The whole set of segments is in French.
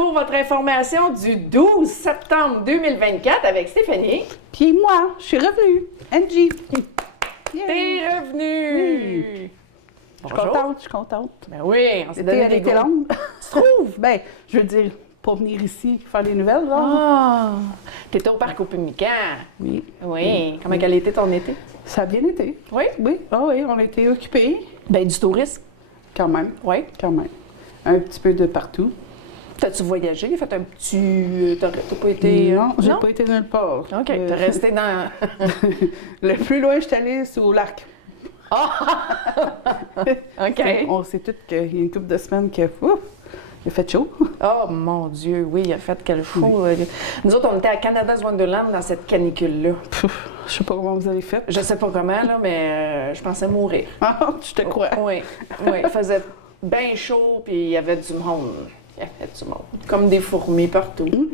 pour votre information du 12 septembre 2024 avec Stéphanie. Puis moi, je suis revenue. Angie. T'es revenue! Je suis contente. Ben oui, on s'est L'été, donné elle des était goûts. longue. Tu trouves? Ben, je veux dire, pour venir ici faire des nouvelles, genre. Ah! T'étais au parc au Pimican. Oui. Oui. Comment quel était ton été? Ça a bien été. Oui? Oui, oui, on a été occupés. Ben du tourisme. Quand même. Oui. Quand même. Un petit peu de partout. T'as-tu voyagé? Fait un petit... T'as pas été... Non, j'ai pas été nulle part. OK, t'es resté dans... Le plus loin, je suis allée, c'est au lac. OK. On sait toutes qu'il y a une couple de semaines qu'il a fait chaud. Oh mon Dieu, oui, il a fait quel chaud. Nous autres, on était à Canada's Wonderland dans cette canicule-là. Je sais pas comment vous avez fait. Je sais pas comment, là, mais je pensais mourir. Ah, je te crois. Oui, oui. Il faisait bien chaud, puis il y avait du monde. Il y avait du monde. Comme des fourmis partout.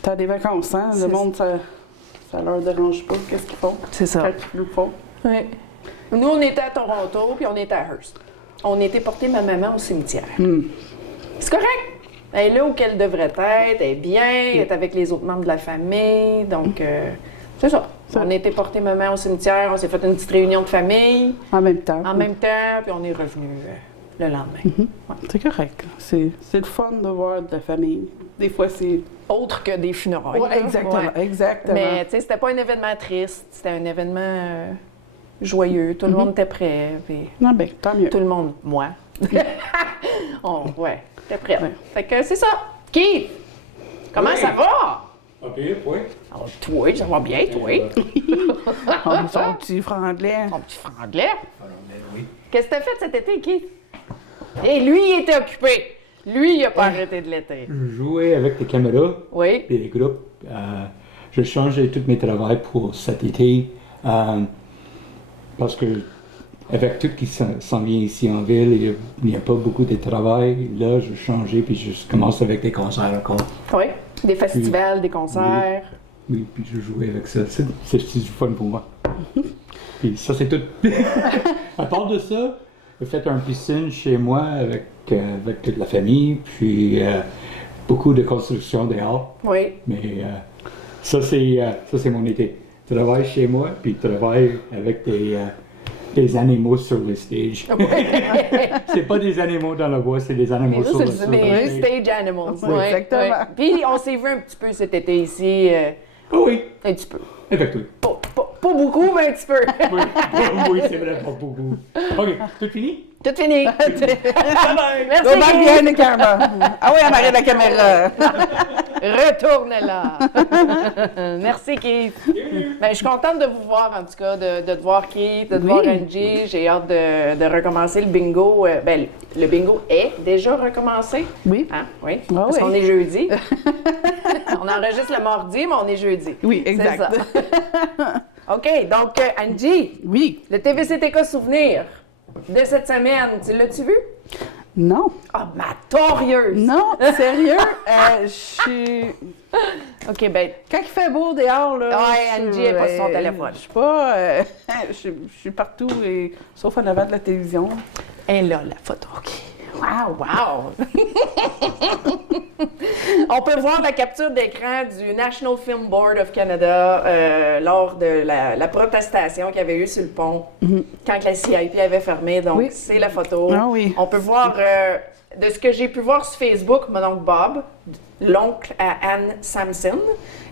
T'as des vacances, hein? Le monde, ça leur dérange pas. Qu'est-ce qu'ils font? C'est ça. Quand ils le font. Oui. Nous, on était à Toronto, puis on était à Hearst. On était porter ma maman au cimetière. C'est correct. Elle est là où elle devrait être. Elle est bien. Elle est avec les autres membres de la famille. Donc, c'est ça. On a été porter maman au cimetière. On s'est fait une petite réunion de famille. En même temps. En même temps, puis on est revenu le lendemain. Ouais. C'est correct. C'est le fun de voir de la famille. Des fois, c'est... Autre que des funérailles. Ouais, là. exactement, Ouais. exactement. Mais, tu sais, c'était pas un événement triste. C'était un événement joyeux. Tout le monde était prêt. Puis Non, ben, tant mieux. tout le monde, moi. Ouais, était prêt. Fait que c'est ça. Keith, comment ça va? OK, oui. Ah, toi, ça va bien, toi. Son petit franglais. Ton petit franglais. Oui. Qu'est-ce que t'as fait cet été, Keith? Et lui, il était occupé. Lui, il a pas arrêté de l'été. Je jouais avec des caméras Oui. et des groupes. Je changeais tous mes travaux pour cet été parce que avec tout qui s'en vient ici en ville, il n'y a pas beaucoup de travail. Là, je changeais puis je commence avec des concerts encore. Oui. Des festivals, des concerts. Oui, puis je jouais avec ça. C'est du fun pour moi. Puis ça, c'est tout. À part de ça, j'ai fait une piscine chez moi avec toute la famille, puis beaucoup de construction dehors. Oui. Mais ça, c'est mon été. Travaille chez moi, puis travaille avec des animaux sur le stage. C'est pas des animaux dans la bois, c'est des animaux sur le C'est stage. des stage animals. Oui, Ouais, exactement. ouais. Puis on s'est vu un petit peu cet été ici. Oh oui, Un petit peu. effectivement. Pas beaucoup, mais un petit peu. Oui, oui, c'est vrai, pas beaucoup. OK, tout fini? Tout fini. Bye-bye! Merci. Go back Keith. behind the camera. Ah oui, en arrière de la caméra. Retourne là. Merci, Keith. Ben, je suis contente de vous voir, en tout cas, de te voir, Keith, de te voir, Angie. J'ai hâte de recommencer le bingo. Ben, le bingo est déjà recommencé. Oui. Hein? Oui. Ah Parce oui. qu'on est jeudi. On enregistre le mardi, mais on est jeudi. Oui, C'est exact. ça. OK, donc, Angie, Oui. le TVCTK Souvenir de cette semaine, tu l'as-tu vu? Non. Ah, ma torieuse! Non, sérieux, je suis... OK, ben, Quand il fait beau dehors, là... Ouais, Angie est pas sur son téléphone. Je suis pas... je suis partout, sauf en avant de la télévision. et là, la photo. OK. Wow, wow! On peut voir la capture d'écran du National Film Board of Canada lors de la protestation qu'il y avait eu sur le pont quand la CIP avait fermé. Donc, Oui. c'est la photo. Ah oui. On peut voir, de ce que j'ai pu voir sur Facebook, mon oncle Bob, l'oncle à Anne Sampson,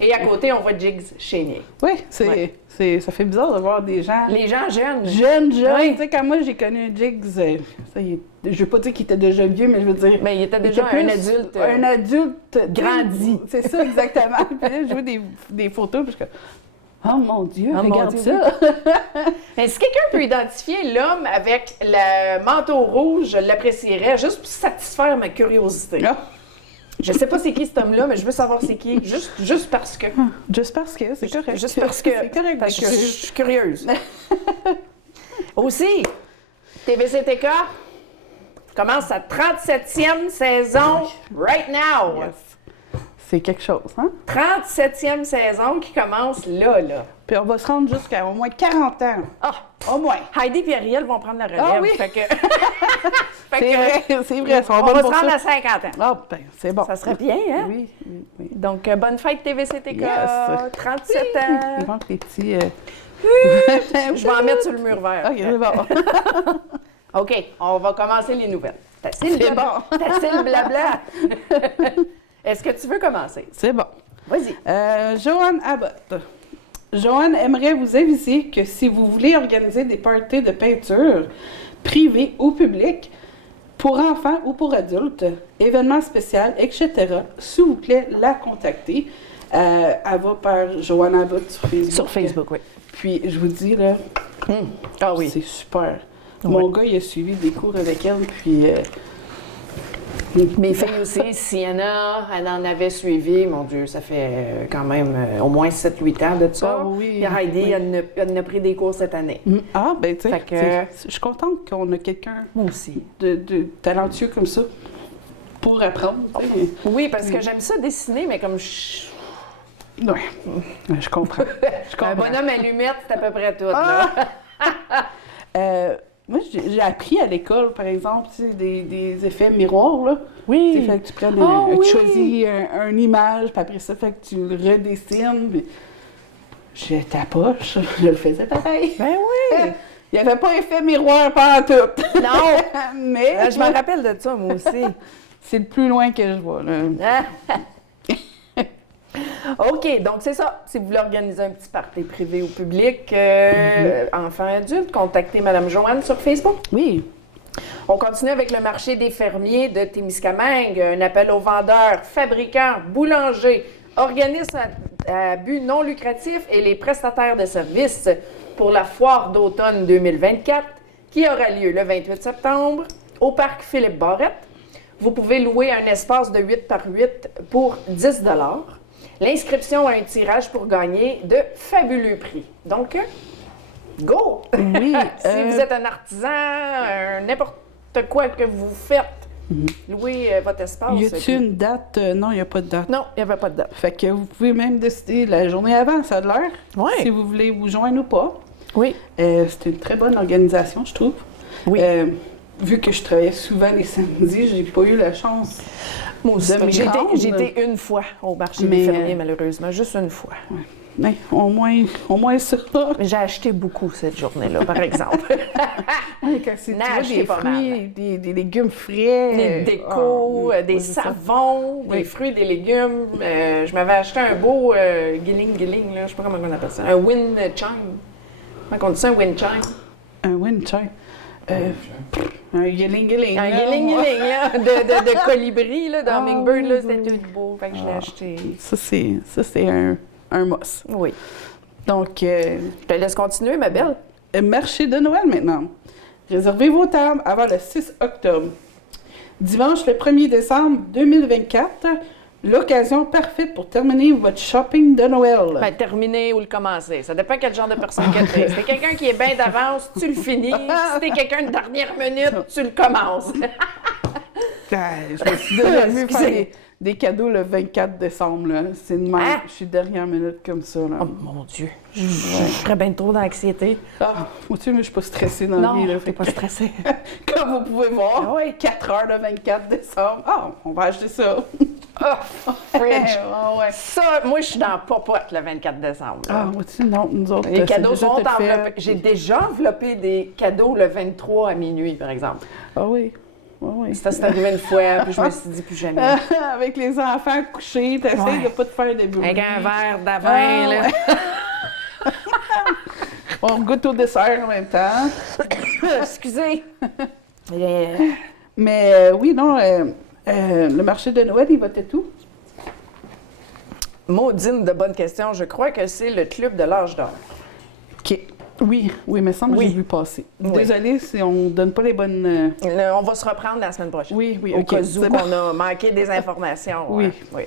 et à côté, on voit Jigs Chénier. Oui, Ouais. ça fait bizarre de voir des gens... Les gens jeunes. Jeunes. Oui. Tu sais, quand moi, j'ai connu Jigs, je veux pas dire qu'il était déjà vieux, mais je veux dire... Mais il était déjà plus un adulte. Un adulte grandi. C'est ça, exactement. Puis là, je vois des photos, puis je suis comme... Oh mon Dieu, Oh mon regarde Dieu, ça! Mais si quelqu'un peut identifier l'homme avec le manteau rouge, je l'apprécierais juste pour satisfaire ma curiosité. Ah, Je sais pas c'est qui cet homme-là, mais je veux savoir c'est qui. Juste parce que. juste parce que, c'est correct. Juste parce que. C'est correct, Fait que d'être je curieux. suis curieuse. Aussi, TVCTK commence sa 37e saison right now. Yes. C'est quelque chose, hein? 37e saison qui commence là. Puis on va se rendre jusqu'à au moins 40 ans. Ah! Au moins. Heidi et Ariel vont prendre la relève. Ah oui. Fait que... C'est vrai, on va se rendre à 50 ans. Ah, ben, c'est bon. Ça serait bien, hein? Oui. Donc, bonne fête TVCTK, Yes. 37 Il ans. manque les petits... Je vais en mettre sur le mur vert. OK, c'est bon. OK, on va commencer les nouvelles. C'est assez le C'est blabla. bon. C'est assez le blabla. Est-ce que tu veux commencer? C'est bon. Vas-y. Joanne Abbott. Joanne aimerait vous aviser que si vous voulez organiser des parties de peinture, privés ou publics, pour enfants ou pour adultes, événements spéciaux, etc., s'il vous plaît, la contacter. Elle va par Joanne Abbott sur Facebook. Sur Facebook, oui. Puis, je vous dis, là, Ah oui. c'est super. Ouais. Mon gars, il a suivi des cours avec elle, puis... Mes filles aussi, Sienna, elle en avait suivi, mon Dieu, ça fait quand même au moins 7-8 ans de ça. Ah oui, Puis Heidi, oui. elle en a pris des cours cette année. Ah, ben, tu sais, Fait que- je suis contente qu'on a quelqu'un Moi aussi. de talentueux comme ça pour apprendre. tu sais. Oui, parce que j'aime ça dessiner, mais comme je... Ouais, je comprends. Un bonhomme allumette, c'est à peu près tout, là. Moi, j'ai appris à l'école, par exemple, tu sais, des effets miroirs, là. Oui. Tu sais, fait que tu prends Ah tu oui. choisis une image, puis après ça, fait que tu le redessines. Puis je tapoche, je le faisais pareil. Ben oui. Il n'y avait pas effet miroir pendant tout. Non. Mais Je me rappelle de ça, moi aussi. c'est le plus loin que je vois, là. OK, donc c'est ça. Si vous voulez organiser un petit party privé ou public, enfants, adultes, contactez Mme Joanne sur Facebook. Oui. On continue avec le marché des fermiers de Témiscamingue. Un appel aux vendeurs, fabricants, boulangers, organismes à but non lucratif et les prestataires de services pour la foire d'automne 2024 qui aura lieu le 28 septembre au parc Philippe Barrette. Vous pouvez louer un espace de 8 par 8 pour 10 $. L'inscription a un tirage pour gagner de fabuleux prix. Donc, go! Oui. Si vous êtes un artisan, n'importe quoi que vous faites, louez votre espace. Y a-t-il une date? Non, il n'y a pas de date. Non, il n'y avait pas de date. Fait que vous pouvez même décider la journée avant, ça a de l'heure. Ouais. Si vous voulez vous joindre ou pas. Oui. C'est une très bonne organisation, je trouve. Oui. Vu que je travaillais souvent les samedis, j'ai pas eu la chance. Moi aussi. de me J'ai rendre. été une fois au marché des Mais, fermiers, malheureusement. Juste une fois. Mais au moins ça. Mais j'ai acheté beaucoup cette journée-là, par exemple. Oui, quand c'est Non, tu vois, acheté des pas fruits, mal. des légumes frais. Des décos, des c'est ça. savons, des Oui. fruits, des légumes. Je m'avais acheté un beau gilling, là, je sais pas comment on appelle ça. Un wind chime. Comment on dit ça, un wind chime? Un wind chime. Un yelling. Un gilling, là, de colibri, là, d'hummingbird, là, c'était tout beau. Fait que je l'ai acheté. Ça, c'est un must. Oui. Donc, Je te laisse continuer, ma belle. marché de Noël maintenant. Réservez vos tables avant le 6 octobre. Dimanche le 1er décembre 2024, l'occasion parfaite pour terminer votre shopping de Noël. Ben, terminer ou le commencer. Ça dépend quel genre de personne que t'es. Si t'es quelqu'un qui est bien d'avance, tu le finis. Si t'es quelqu'un de dernière minute, tu le commences. Je me suis déjà vu Excusez. faire des cadeaux le 24 décembre. Là. C'est une même. Hein? Je suis dernière minute comme ça. Là. Oh mon Dieu, je ferais bien trop d'anxiété. Ah, moi, tu sais, mais je suis pas stressée dans la Non, vie. Là, t'es fait pas que- stressée. Comme vous pouvez voir, Ah oui. 4 heures le 24 décembre. Ah, on va acheter ça. Oh, fridge. Ah, ouais. Ça, moi, je suis dans popote le 24 décembre. là. Ah, moi, tu sais, non, nous autres, Les c'est cadeaux déjà sont tout fait. enveloppés. J'ai déjà enveloppé des cadeaux le 23 à minuit, par exemple. Ah oui. Ah oui. Ça s'est arrivé une fois, puis je me suis dit plus jamais. Avec les enfants couchés, t'essayes Ouais. de pas te faire des bruits. Avec un verre d'avin, Ah, là. ouais. On goûte au dessert en même temps. Excusez. Mais oui, non, le marché de Noël, il va être tout. Maudine de bonne question. Je crois que c'est le club de l'âge d'or. OK. Oui, mais ça, moi, Oui. j'ai vu passer. Oui. Désolée si on ne donne pas les bonnes... On va se reprendre la semaine prochaine. Oui, Au OK. cas où C'est qu'on bon. a manqué des informations. Oui. Oui.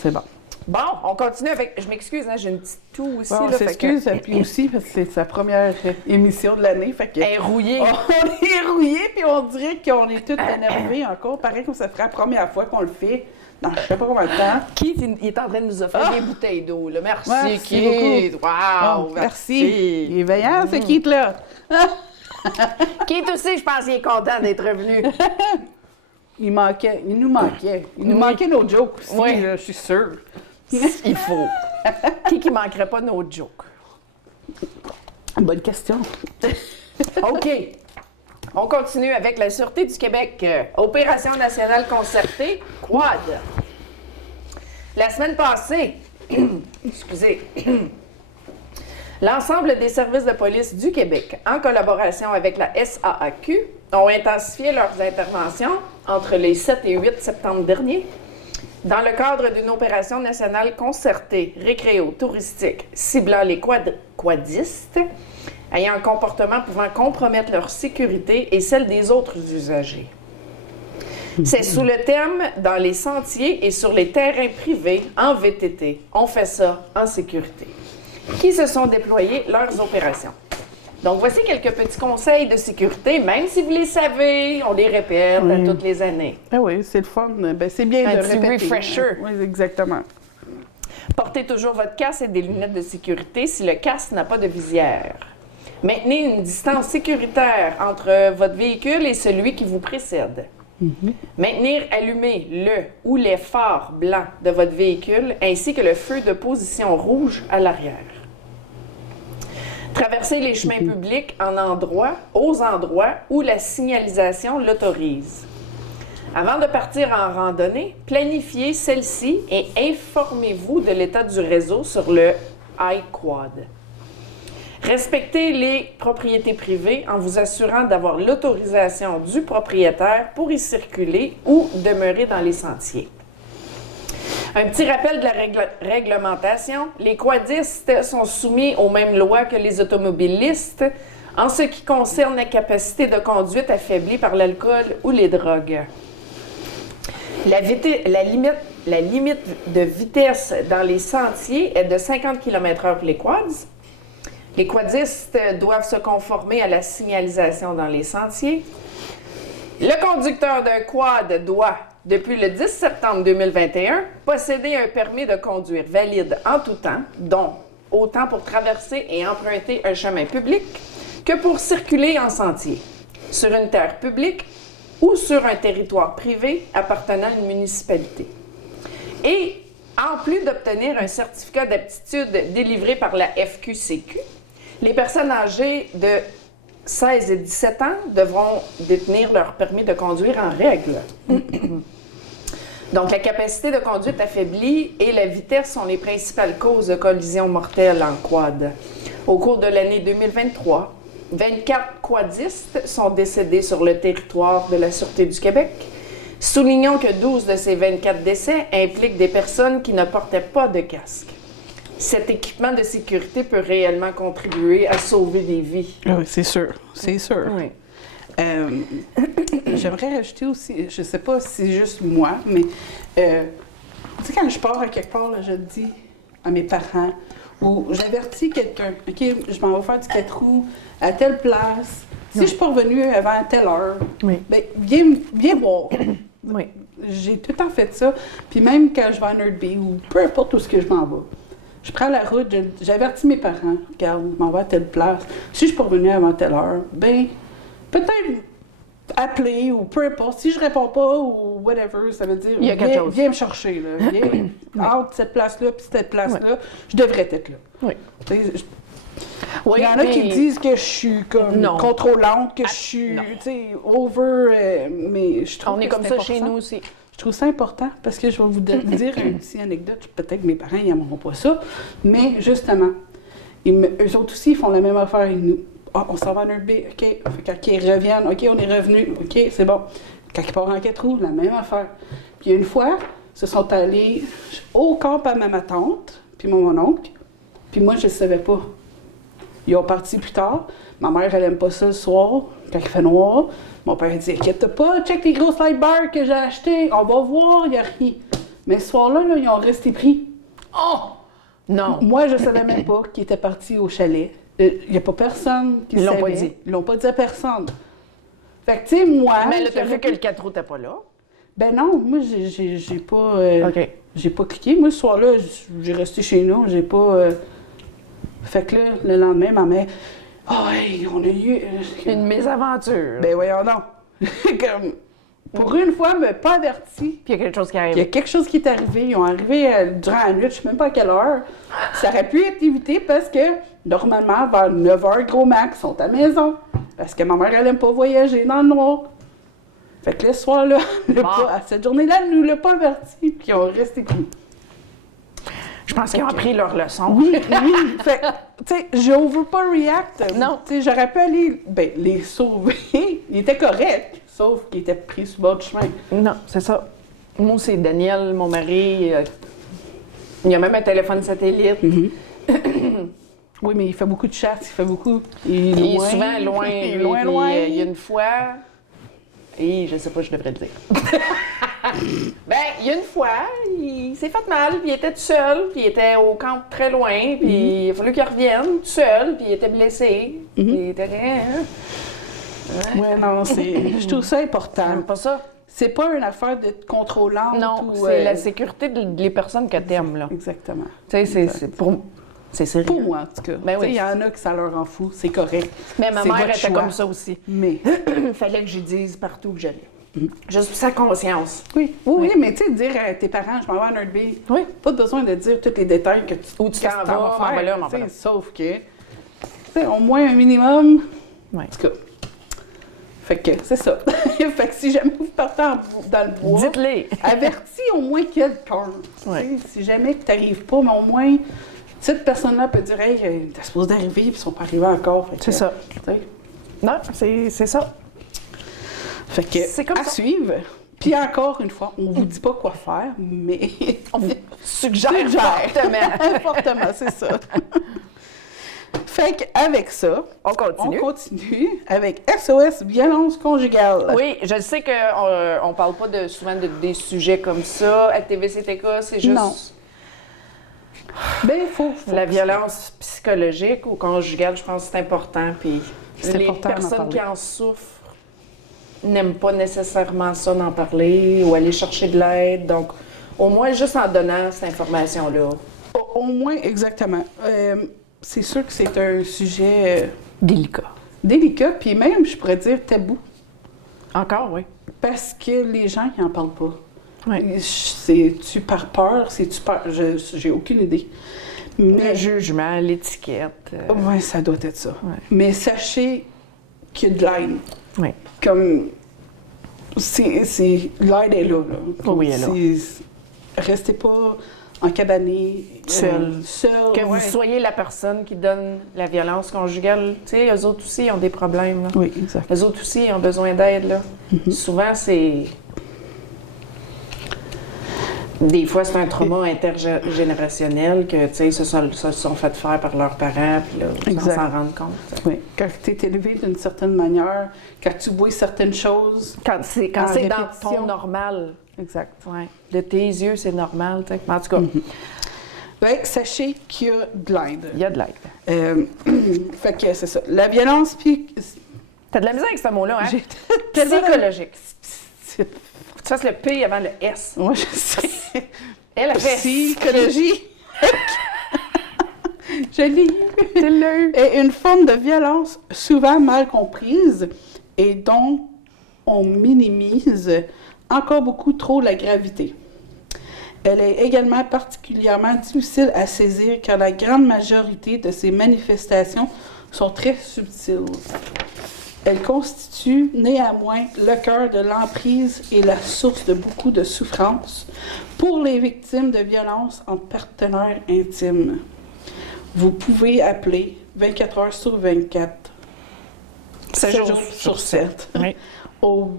C'est bon. Bon, on continue avec... Je m'excuse, hein, j'ai une petite toux aussi. Bon, on là, fait que- s'excuse, puis aussi, parce que c'est sa première émission de l'année, fait que... Elle est rouillée. On est rouillés, puis on dirait qu'on est tous énervés encore. Pareil comme ça ferait la première fois qu'on le fait. dans je sais pas combien de temps. Keith, il est en train de nous offrir des bouteilles d'eau, là. Merci, Merci Keith. beaucoup. Wow, Merci. Il est veillant, ce Keith-là. Keith aussi, je pense qu'il est content d'être revenu. Il nous manquait nos jokes aussi, Oui. là, je suis sûre. Il faut. Qui manquerait pas nos jokes? Bonne question. OK. On continue avec la Sûreté du Québec. Opération nationale concertée, Quad. La semaine passée, excusez, l'ensemble des services de police du Québec, en collaboration avec la SAAQ, ont intensifié leurs interventions entre les 7 et 8 septembre dernier dans le cadre d'une opération nationale concertée récréo-touristique ciblant les quadistes ayant un comportement pouvant compromettre leur sécurité et celle des autres usagers. C'est sous le thème « Dans les sentiers et sur les terrains privés en VTT, on fait ça en sécurité » qui se sont déployés leurs opérations. Donc, voici quelques petits conseils de sécurité, même si vous les savez, on les répète à toutes les années. Ah oui, c'est le fun. Ben, c'est bien Un de petit répéter. refresher. Oui, exactement. Portez toujours votre casque et des lunettes de sécurité si le casque n'a pas de visière. Maintenez une distance sécuritaire entre votre véhicule et celui qui vous précède. Maintenir allumé le ou les phares blancs de votre véhicule ainsi que le feu de position rouge à l'arrière. Traverser les chemins publics aux endroits où la signalisation l'autorise. Avant de partir en randonnée, planifiez celle-ci et informez-vous de l'état du réseau sur le iQuad. Respectez les propriétés privées en vous assurant d'avoir l'autorisation du propriétaire pour y circuler ou demeurer dans les sentiers. Un petit rappel de la réglementation. Les quadistes sont soumis aux mêmes lois que les automobilistes en ce qui concerne la capacité de conduite affaiblie par l'alcool ou les drogues. La limite de vitesse dans les sentiers est de 50 km/h pour les quads. Les quadistes doivent se conformer à la signalisation dans les sentiers. Le conducteur d'un quad doit, depuis le 10 septembre 2021, posséder un permis de conduire valide en tout temps, dont autant pour traverser et emprunter un chemin public que pour circuler en sentier, sur une terre publique ou sur un territoire privé appartenant à une municipalité. Et, en plus d'obtenir un certificat d'aptitude délivré par la FQCQ, les personnes âgées de 16 et 17 ans devront détenir leur permis de conduire en règle. Donc, la capacité de conduite affaiblie et la vitesse sont les principales causes de collisions mortelles en quad. Au cours de l'année 2023, 24 quadistes sont décédés sur le territoire de la Sûreté du Québec. Soulignons que 12 de ces 24 décès impliquent des personnes qui ne portaient pas de casque. Cet équipement de sécurité peut réellement contribuer à sauver des vies. Oui, c'est sûr. C'est sûr. Oui. J'aimerais rajouter aussi, je sais pas si c'est juste moi, mais tu sais, quand je pars à quelque part, là, je dis à mes parents ou j'avertis quelqu'un, OK, je m'en vais faire du 4 roues à telle place. Si je suis pas revenue avant telle heure, Oui. ben, viens voir. Oui. J'ai tout le temps fait ça. Puis même quand je vais à Nerdby ou peu importe où ce que je m'en vais, je prends la route, j'avertis mes parents. Regarde, je m'en vais à telle place. Si je suis pas revenue avant telle heure, ben peut-être appeler ou peu importe. Si je réponds pas ou whatever, ça veut dire Il y a quelque chose. viens me chercher. Là. Viens entre cette place-là puis cette place-là. Je devrais être là. Oui. Tu sais, Oui, il y en a qui mais- disent que je suis comme Non. contrôlante, que je suis non. tu sais, over, mais je trouve On est que comme c'est ça important. chez nous aussi. Je trouve ça important parce que je vais vous dire une petite anecdote. Peut-être que mes parents n'aimeront pas ça, mais justement, eux autres aussi, ils font la même affaire avec nous. Ah, on s'en va à Nerdby, OK. Fait quand ils reviennent, OK, on est revenus, OK, c'est bon. Quand ils partent en 4 roues, la même affaire. Puis une fois, ils se sont allés au camp à ma tante, puis mon oncle, puis moi, je ne savais pas. Ils ont parti plus tard. Ma mère, elle n'aime pas ça le soir, quand il fait noir. Mon père dit, inquiète pas, check les gros slide bars que j'ai achetés, on va voir, il n'y a rien. Mais ce soir-là, là, ils ont resté pris. Oh! Non. Moi, je ne savais même pas qu'ils étaient partis au chalet. Il n'y a pas personne qui Ils l'ont savait. pas dit. Ils l'ont pas dit à personne. Fait que, tu sais, moi... Mais là, t'as j'aurais vu que pu- le 4 roues n'était pas là. Ben non, moi, j'ai pas... OK. J'ai pas cliqué. Moi, ce soir-là, j'ai resté chez nous. J'ai pas... Fait que là, le lendemain, ma mère... Ah, hey, on a eu... Une mésaventure. Ben voyons donc. Comme, pour une fois, elle m'a pas averti. Puis il y a quelque chose qui Il y a arrive. quelque chose qui est arrivé. Ils ont arrivé durant la nuit, je sais même pas à quelle heure. Ça aurait pu être évité parce que, normalement, vers 9h, gros max, ils sont à la maison. Parce que ma mère, elle aime pas voyager dans le noir. Fait que le soir-là, cette journée-là, elle nous l'a pas averti. Puis ils ont resté cool. Je pense qu'ils ont appris leur leçon. Oui. Fait que, tu sais, je pas react. Non. Tu sais, j'aurais pu aller, les sauver. Ils étaient corrects, sauf qu'ils étaient pris sur le bord du chemin. Non, c'est ça. Moi, c'est Daniel, mon mari. Il y a même un téléphone satellite. Oui, mais il fait beaucoup de chasse, il fait beaucoup. Il est souvent loin. Il est lui, loin, puis, loin. il y a une fois. Et je sais pas, je devrais le dire. Ben, il y a une fois, il s'est fait mal, puis il était tout seul, puis il était au camp très loin, puis il a fallu qu'il revienne tout seul, puis il était blessé. Puis il était rien. Ouais, non, je trouve ça important. J'aime pas ça. C'est pas une affaire d'être contrôlante. Non, ou, c'est la sécurité des personnes que t'aimes, là. Exactement. Tu sais, c'est sérieux. Pour moi, en tout cas. Ben Tu sais, oui. il y en a qui ça leur en fout, c'est correct. Mais ma C'est mère votre était choix. comme ça aussi. Mais, Il fallait que j'y dise partout où j'allais. Juste pour sa conscience. oui, mais tu sais, dire à tes parents, je m'en vais à Nerdby, Oui. pas besoin de dire tous les détails que tu Où tu qu'est-ce t'en que vas, vas m'en faire, va là, m'en tu va sais, là. sauf que, tu sais, au moins un minimum, Ouais. en tout cas. Fait que, c'est ça. Fait que si jamais vous partez dans le bois, Dites-les. avertis au moins quelqu'un. Tu Ouais. sais, si jamais tu n'arrives pas, mais au moins, cette personne-là peut dire, hey, t'es supposé d'arriver, puis ils sont pas arrivés encore. Fait que, C'est ça. tu sais. Non, c'est ça. Fait que, C'est comme à ça. suivre. Puis encore une fois, on vous dit pas quoi faire, mais On vous suggère fortement. Fortement, c'est ça. Fait qu'avec ça, On continue. on continue avec SOS violence conjugale. Oui, je sais qu'on ne parle pas souvent des sujets comme ça. À TVCTK, c'est juste Non. Ben, faut la violence psychologique ou conjugale, je pense que c'est important. Puis C'est les important d'en personnes qui parler. en souffrent n'aiment pas nécessairement ça d'en parler ou aller chercher de l'aide. Donc, au moins, juste en donnant cette information-là. Au moins, exactement. C'est sûr que c'est un sujet Délicat. délicat, puis même, je pourrais dire tabou, Encore, oui. parce que les gens qui n'en parlent pas. Oui. C'est-tu par peur? C'est-tu par... J'ai aucune idée. Le Mais jugement, l'étiquette. ouais, ça doit être ça. Ouais. Mais sachez qu'il y a de l'aide. Oui. Comme... L'aide est là. Oui, elle est là. Restez pas encabanés. Seul. Seul. Que vous soyez la personne qui donne la violence conjugale. Tu sais, eux autres aussi ont des problèmes. Là. Oui, exact. Eux autres aussi ont besoin d'aide. Là. Souvent, c'est... Des fois, c'est un trauma intergénérationnel que, tu sais, se sont fait faire par leurs parents, puis là, sans Exact. s'en rendre compte. tu sais. Oui. Quand tu es élevé d'une certaine manière, quand tu vois certaines choses. Quand c'est En dans répétition. ton normal. Exact. Ouais. De tes yeux, c'est normal. Tu sais. En tout cas, Ben, sachez qu'il y a de l'aide. il y a de l'aide. Fait que c'est ça. La violence, puis. T'as de la misère avec ce mot-là, hein? J'ai Psychologique. C'est- Faut que tu fasses le P avant le S. Moi, je sais. Elle a fait Psychologie. Je lis. C'est le... Est une forme de violence souvent mal comprise et dont on minimise encore beaucoup trop la gravité. Elle est également particulièrement difficile à saisir car la grande majorité de ces manifestations sont très subtiles. Elle constitue néanmoins le cœur de l'emprise et la source de beaucoup de souffrance pour les victimes de violences entre partenaires intimes. Vous pouvez appeler 24 heures sur 24, 7 jours sur 7, Oui. au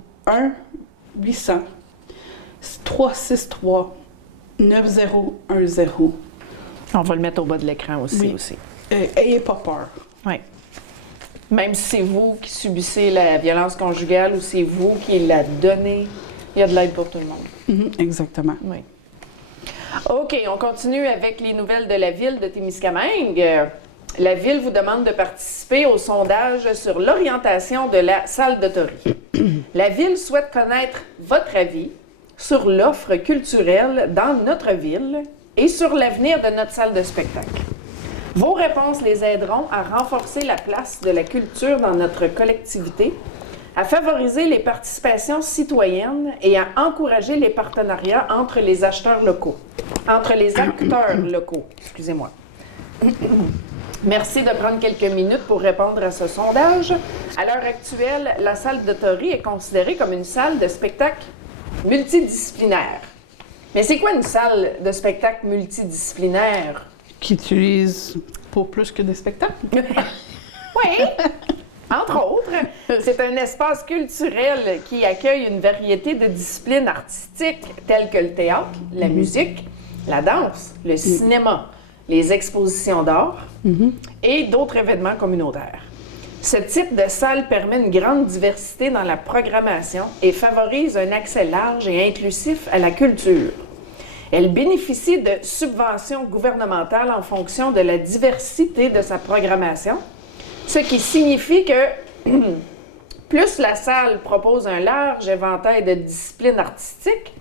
1-800-363-9010. On va le mettre au bas de l'écran aussi. Oui. aussi. Ayez pas peur. Oui. Même si c'est vous qui subissez la violence conjugale ou c'est vous qui la donnez, il y a de l'aide pour tout le monde. Exactement. Oui. OK, on continue avec les nouvelles de la ville de Témiscamingue. La ville vous demande de participer au sondage sur l'orientation de la salle d'autorie. La ville souhaite connaître votre avis sur l'offre culturelle dans notre ville et sur l'avenir de notre salle de spectacle. Vos réponses les aideront à renforcer la place de la culture dans notre collectivité, à favoriser les participations citoyennes et à encourager les partenariats entre les acheteurs locaux, entre les acteurs locaux, excusez-moi. Merci de prendre quelques minutes pour répondre à ce sondage. À l'heure actuelle, la salle de Tory est considérée comme une salle de spectacle multidisciplinaire. Mais c'est quoi une salle de spectacle multidisciplinaire? Qui utilise pour plus que des spectacles. Oui, entre autres. C'est un espace culturel qui accueille une variété de disciplines artistiques telles que le théâtre, la musique, la danse, le cinéma, les expositions d'art et d'autres événements communautaires. Ce type de salle permet une grande diversité dans la programmation et favorise un accès large et inclusif à la culture. Elle bénéficie de subventions gouvernementales en fonction de la diversité de sa programmation, ce qui signifie que plus la salle propose un large éventail de disciplines artistiques,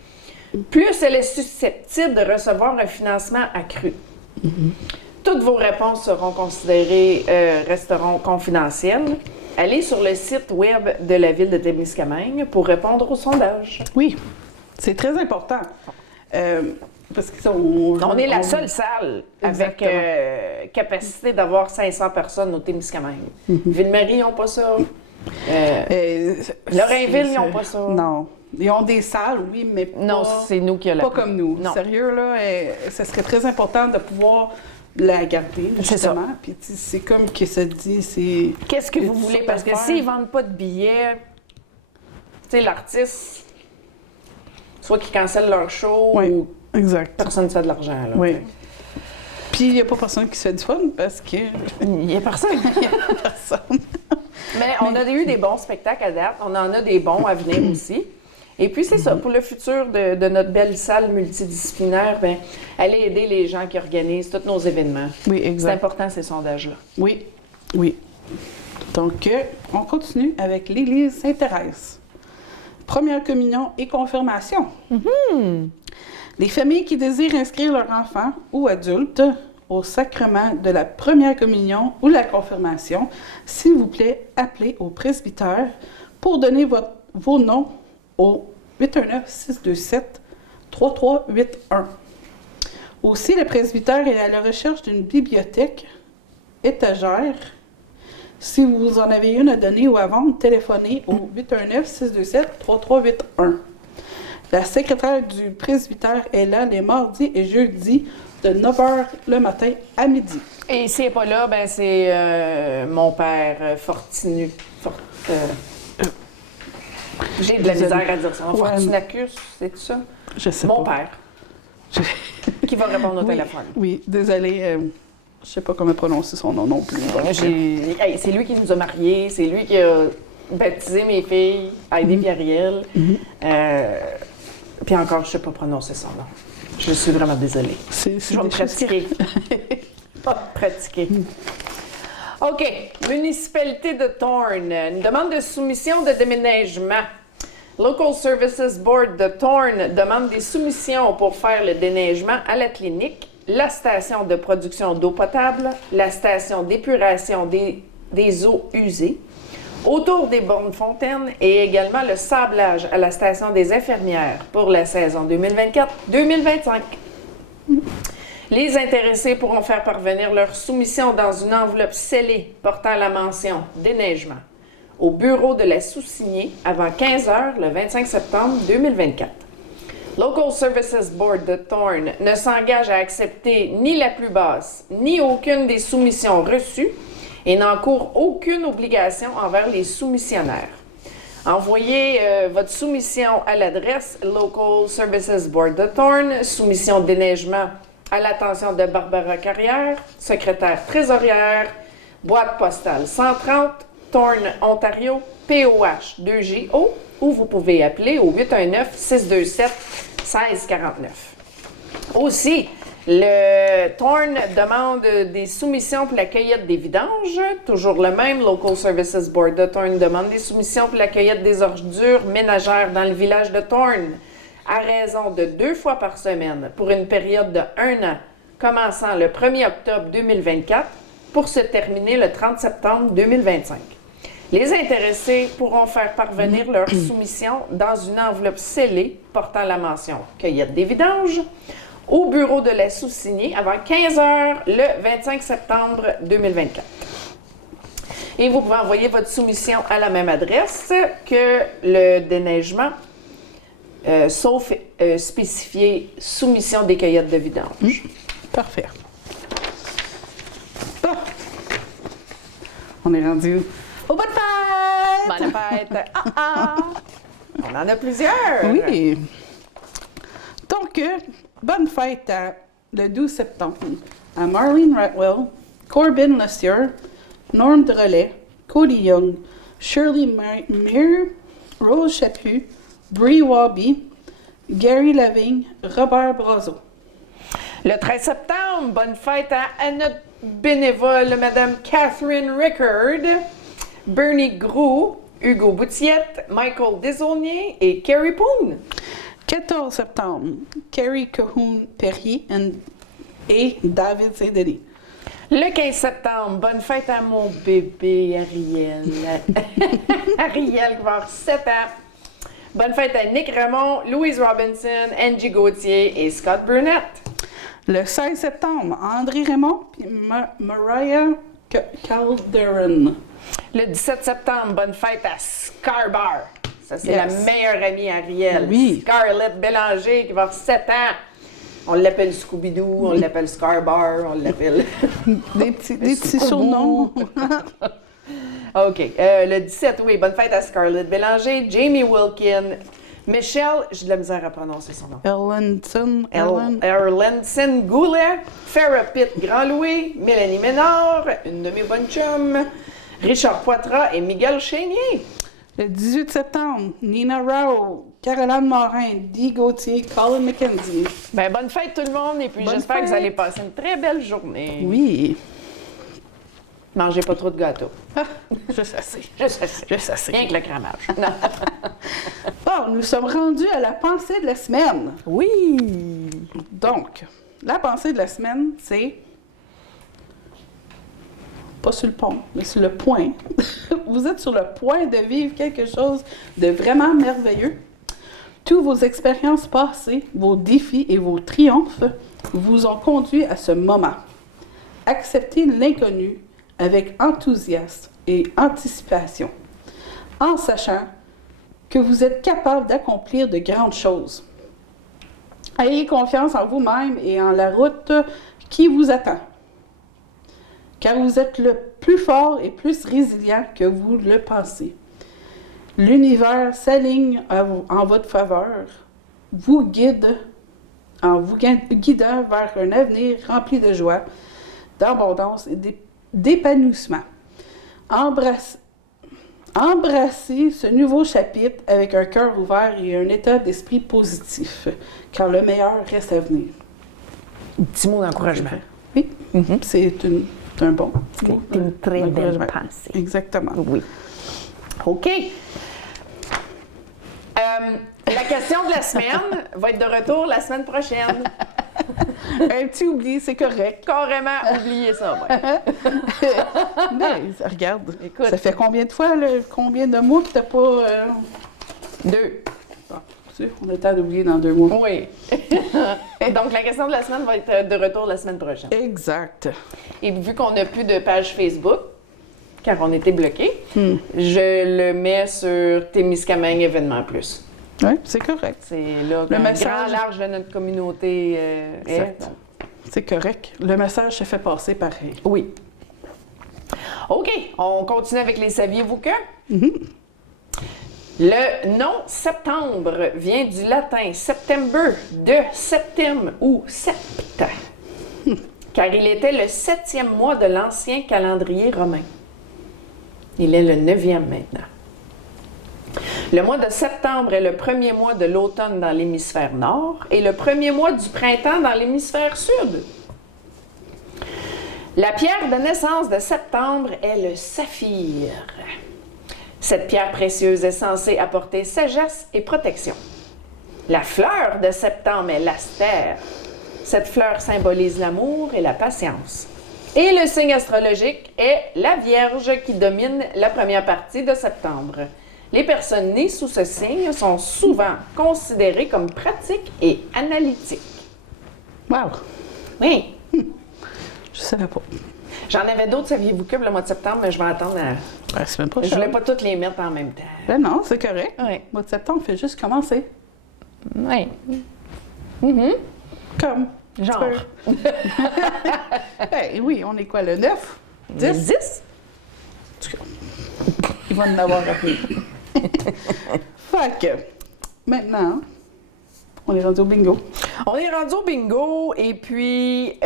plus elle est susceptible de recevoir un financement accru. Toutes vos réponses seront considérées, resteront confidentielles. Allez sur le site web de la ville de Témiscamingue pour répondre au sondage. Oui, c'est très important. Parce que on est la seule salle avec capacité d'avoir 500 personnes au Témiscamingue. Ville-Marie, ils n'ont pas ça. Lorrainville, ils n'ont pas ça. Non. Ils ont des salles, oui, mais pas, non, c'est nous qui pas comme nous. Non. Sérieux, là, ce serait très important de pouvoir la garder, justement. Puis c'est comme que ça dit, c'est... Qu'est-ce que vous voulez? Parce que s'ils ne vendent pas de billets, tu sais, l'artiste, soit qu'ils cancellent leur show, ou personne ne fait de l'argent. Là, oui. Puis il n'y a pas personne qui se fait du fun parce que... Il n'y a personne. Il n'y a personne. Mais on a eu des bons spectacles à date. On en a des bons à venir aussi. Et puis, c'est ça, pour le futur de notre belle salle multidisciplinaire, bien, allez aider les gens qui organisent tous nos événements. Oui, exact. C'est important, ces sondages-là. Oui, oui. Donc, on continue avec l'Église Sainte-Thérèse. Première communion et confirmation. Les familles qui désirent inscrire leur enfant ou adulte au sacrement de la première communion ou la confirmation, s'il vous plaît, appelez au presbytère pour donner vos noms au 819-627-3381. Aussi, le presbytère est à la recherche d'une bibliothèque étagère. Si vous en avez une à donner ou à vendre, téléphonez au 819-627-3381. La secrétaire du presbytère est là les mardis et jeudis de 9h le matin à midi. Et s'il n'est pas là, ben c'est mon père Fortinu. J'ai de la misère à dire ça. Fortunacus, c'est tout ça? Je sais Mon pas. père. Qui va répondre au téléphone. Oui, désolée. Je sais pas comment prononcer son nom non plus. C'est lui qui nous a mariés, c'est lui qui a baptisé mes filles, Heidi et Ariel. Puis encore, je sais pas prononcer son nom. Je suis vraiment désolée. Je vais me pratiquer. Pas pratiquer. OK. Municipalité de Thorne. Une demande de soumission de déménagement. Local Services Board de Thorne demande des soumissions pour faire le déneigement à la clinique, la station de production d'eau potable, la station d'épuration des eaux usées, autour des bornes fontaines et également le sablage à la station des infirmières pour la saison 2024-2025. Les intéressés pourront faire parvenir leur soumission dans une enveloppe scellée portant la mention « Déneigement » au bureau de la sous-signée avant 15h le 25 septembre 2024. Local Services Board de Thorne ne s'engage à accepter ni la plus basse ni aucune des soumissions reçues et n'encourt aucune obligation envers les soumissionnaires. Envoyez votre soumission à l'adresse Local Services Board de Thorne, soumission de déneigement à l'attention de Barbara Carrière, secrétaire trésorière, boîte postale 130, Thorne, Ontario, POH 2GO, ou vous pouvez appeler au 819-627-1649. Aussi, le Thorne demande des soumissions pour la cueillette des vidanges. Toujours le même, Local Services Board de Thorne demande des soumissions pour la cueillette des ordures ménagères dans le village de Thorne. à raison de 2 fois par semaine pour une période de 1 an, commençant le 1er octobre 2024 pour se terminer le 30 septembre 2025. Les intéressés pourront faire parvenir leur soumission dans une enveloppe scellée portant la mention « Cueillette des vidanges » au bureau de la sous-signée avant 15 heures le 25 septembre 2024. Et vous pouvez envoyer votre soumission à la même adresse que le déneigement, sauf spécifié soumission des cueillettes de vidange. Parfait. Bon. On est rendu au bonne fête! Bonne fête! On en a plusieurs! Oui. Donc, bonne fête le 12 septembre à Marlene Ratwell, Corbin Lucier, Norm Drolet, Cody Young, Shirley Meir, Rose Chaput, Bree Wabi, Gary Lavigne, Robert Brazo. Le 13 septembre, bonne fête à notre bénévole, Madame Catherine Rickard, Bernie Grou, Hugo Boutiette, Michael Desaulniers et Carrie Poon. 14 septembre, Carrie Cahoon-Perrier et David Saint-Denis. Le 15 septembre, bonne fête à mon bébé Ariel. Ariel qui va avoir 7 ans. Bonne fête à Nick Raymond, Louise Robinson, Angie Gauthier et Scott Burnett. Le 16 septembre, André Raymond et Mariah Calderon. Le 17 septembre, bonne fête à Scarbar. Ça, c'est Yes. la meilleure amie Ariel. Oui. Scarlett Bélanger qui va avoir 7 ans. On l'appelle Scooby-Doo, on l'appelle Scarbar, on l'appelle... Des petits surnoms. OK. Le 17, oui, bonne fête à Scarlett Bélanger, Jamie Wilkin, Michelle, j'ai de la misère à prononcer son nom. Erlandson Goulet, Farrah Pitt Grand-Louis, Mélanie Ménard, une de mes bonnes chums, Richard Poitras et Miguel Chénier. Le 18 septembre, Nina Rao, Caroline Morin, Dee Gauthier, Colin McKenzie. Ben, bonne fête tout le monde et puis Bonne j'espère que vous fête. allez passer une très belle journée. Oui. Mangez pas trop de gâteaux. Juste assez. Juste assez. Juste assez. Rien que le cramage. Non. Bon, nous sommes rendus à la pensée de la semaine. Oui! Donc, la pensée de la semaine, c'est... Pas sur le pont, mais sur le point. Vous êtes sur le point de vivre quelque chose de vraiment merveilleux. Toutes vos expériences passées, vos défis et vos triomphes vous ont conduit à ce moment. Acceptez l'inconnu avec enthousiasme et anticipation, en sachant que vous êtes capable d'accomplir de grandes choses. Ayez confiance en vous-même et en la route qui vous attend, car vous êtes le plus fort et plus résilient que vous le pensez. L'univers s'aligne en votre faveur, vous guide en vous guidant vers un avenir rempli de joie, d'abondance et d'épanouissement. Embrassez ce nouveau chapitre avec un cœur ouvert et un état d'esprit positif, car le meilleur reste à venir. Petit mot d'encouragement. Oui, c'est un bon mot. C'est une très belle Encouragement. pensée. Exactement. Oui. OK. La question de la semaine va être de retour la semaine prochaine. Un petit oubli, c'est correct. Carrément oublié ça, ouais. Mais regarde, Écoute. ça fait combien de fois, combien de mois que t'as pas... 2. Bon, tu sais, on a le temps d'oublier dans 2 mois. Oui. Donc, la question de la semaine va être de retour la semaine prochaine. Exact. Et vu qu'on n'a plus de page Facebook, car on était bloqué, je le mets sur Témiscamingue Événements Plus. Oui, c'est correct. C'est là que Le le message- grand large de notre communauté est. Exact. C'est correct. Le message se fait passer pareil. Oui. OK, on continue avec les saviez-vous que? Le nom septembre vient du latin september, de septem ou sept, car il était le 7e mois de l'ancien calendrier romain. Il est le 9e maintenant. Le mois de septembre est le premier mois de l'automne dans l'hémisphère nord et le premier mois du printemps dans l'hémisphère sud. La pierre de naissance de septembre est le saphir. Cette pierre précieuse est censée apporter sagesse et protection. La fleur de septembre est l'astère. Cette fleur symbolise l'amour et la patience. Et le signe astrologique est la Vierge qui domine la première partie de septembre. Les personnes nées sous ce signe sont souvent considérées comme pratiques et analytiques. Wow! Oui. Je savais pas. J'en avais d'autres, saviez-vous que, le mois de septembre, mais je vais attendre à... Ben, c'est même pas Je cher. voulais pas toutes les mettre en même temps. Ben non, c'est correct. Oui. Le mois de septembre fait juste commencer. Oui. Comme. Genre. Ben oui, on est quoi, le 9? 10? 10? En tout cas, il va en avoir rappelé. Fait que, maintenant, on est rendu au bingo. On est rendu au bingo et puis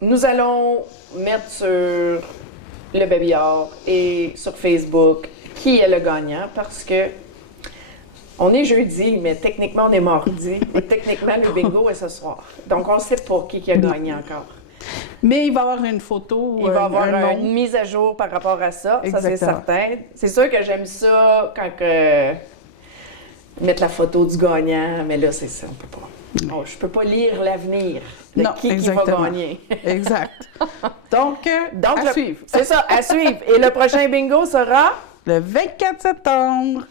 nous allons mettre sur le babillard et sur Facebook qui est le gagnant parce que on est jeudi, mais techniquement on est mardi et techniquement le bingo est ce soir. Donc on ne sait pas qui a gagné encore. Mais il va y avoir une photo. Il va y avoir un une mise à jour par rapport à ça, ça c'est Exactement. certain. C'est sûr que j'aime ça quand mettre la photo du gagnant, mais là c'est ça, on peut pas. Oh, je peux pas lire l'avenir de Non, qui va exactement. gagner. Exact. Donc, à suivre. C'est ça, à suivre. Et le prochain bingo sera? Le 24 septembre.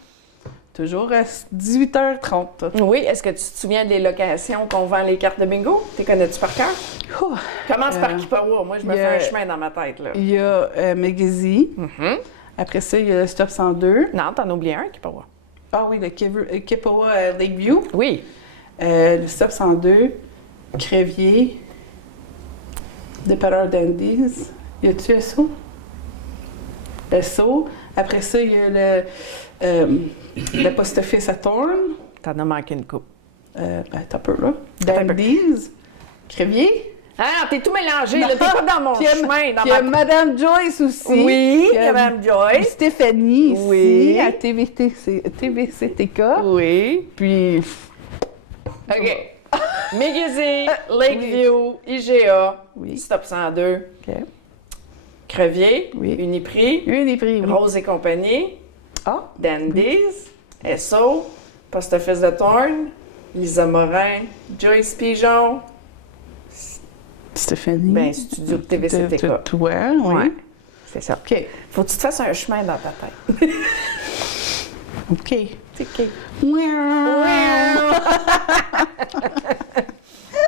Toujours à 18h30. Oui, est-ce que tu te souviens des locations qu'on vend les cartes de bingo? T'es connais-tu par cœur? Ouh. Commence par Kippawa. Moi, je me il y fais a- un chemin dans ma tête, là. Il y a Magazy. Après ça, il y a le Stop 102. Non, t'en as oublié un, Kippawa. Ah oui, le Kippawa Lakeview. Oui. Le Stop 102. Crévier. Dépanneur Dandies. Y a-tu SO? SO. Après ça, il y a le Post Office à Thorne. T'en as manqué une coupe. Ben, t'as peu, là. Attends un peu. Dandies. Crévier. Ah, t'es tout mélangé, là. T'es pas dans mon Puis il y a- chemin, dans puis il y a ma... Madame Joyce aussi. Oui, Puis il y a Mme Joyce. Stéphanie ici, Oui. à TVCTK. Oui. Puis, OK. Mégazy, Lakeview, IGA, Oui. Stop 102, OK. Crevier, Oui. Uniprix, Des prix, oui. Rose et compagnie, Ah, Dandies, SO, Post Office de Thorne, Lisa Morin, Joyce Pigeon, Stéphanie. ben Studio TVCTK. Toi, oui. Ouais, c'est ça. OK. Faut que tu te fasses un chemin dans ta tête. OK. C'est OK. Miaou.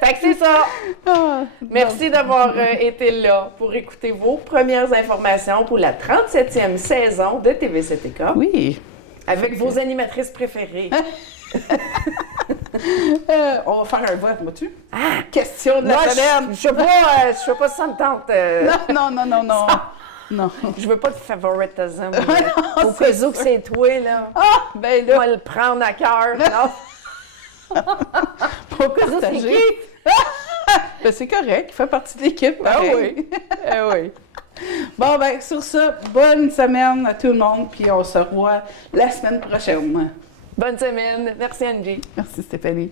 Fait que c'est ça. Ah, Merci d'avoir été là pour écouter vos premières informations pour la 37e saison de TVCTK oui. avec vos animatrices préférées. On va faire un vote, vois-tu? Ah! Question de la Moi, semaine. je sais pas si ça me tente. Non. Non. Je veux pas de favoritisme. Au cas où que c'est toi, là. Ah, ben On là, va le prendre à cœur. Non. pour Au cas où c'est partager. qui? Ben, c'est correct, il fait partie de l'équipe. Ah pareil. oui. Ah oui. Bon, ben, sur ça, bonne semaine à tout le monde, puis on se revoit la semaine prochaine. Bonne semaine. Merci, Angie. Merci, Stéphanie.